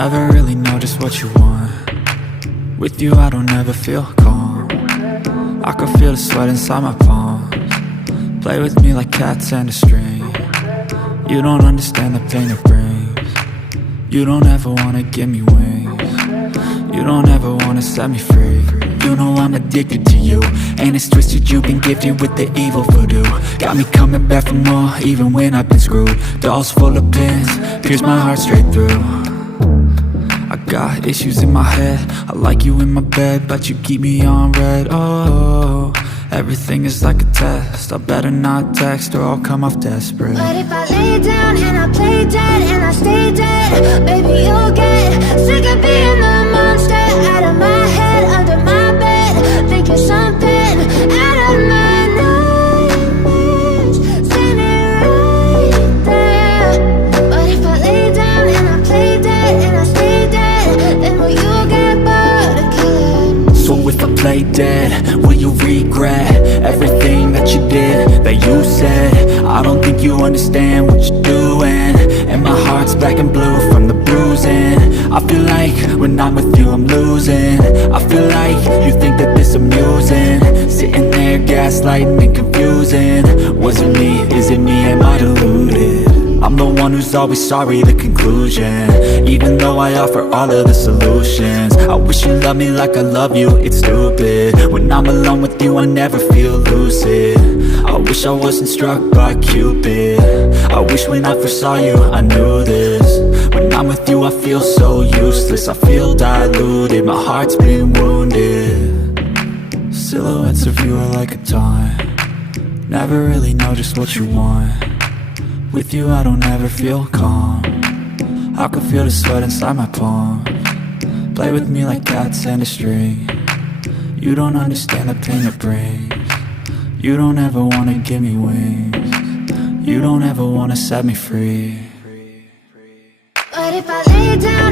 Never really know just what you want. With you I don't ever feel calm. I can feel the sweat inside my palms. Play with me like cats and a string. You don't understand the pain it brings. You don't ever wanna give me wings. You don't ever wanna set me free. You know I'm addicted to you, and it's twisted, you've been gifted with the evil voodoo. Got me coming back for more, even when I've been screwed. Dolls full of pins, pierce my heart straight through. I got issues in my head, I like you in my bed, but you keep me on red. Oh, everything is like a test, I better not text or I'll come off desperate. But if I lay down and I play dead and I stay dead, baby you'll get sick of being the monster out of my head, under my bed, thinking something out of my nightmares, standing right there. But if I lay down and I play dead and I stay dead, then will you get bored of killing? So if I play dead, will you regret everything that you did, that you said? I don't think you understand what you're doing, and my heart's black and blue from the bruising. I feel like when I'm with you I'm losing. I feel like you think that this amusing, sitting there gaslighting and confusing. Was it me? Is it me? Am I deluded? I'm the one who's always sorry, the conclusion, even though I offer all of the solutions. I wish you loved me like I love you, it's stupid. When I'm alone with you I never feel lucid. I wish I wasn't struck by Cupid. I wish when I first saw you I knew this. When I'm with you I feel so useless, I feel diluted, my heart's been wounded. Silhouettes of you are like a taunt. Never really know just what you want. With you I don't ever feel calm. I can feel the sweat inside my palms. Play with me like cats and a string. You don't understand the pain it brings. You don't ever wanna give me wings. You don't ever wanna set me free. But if I lay down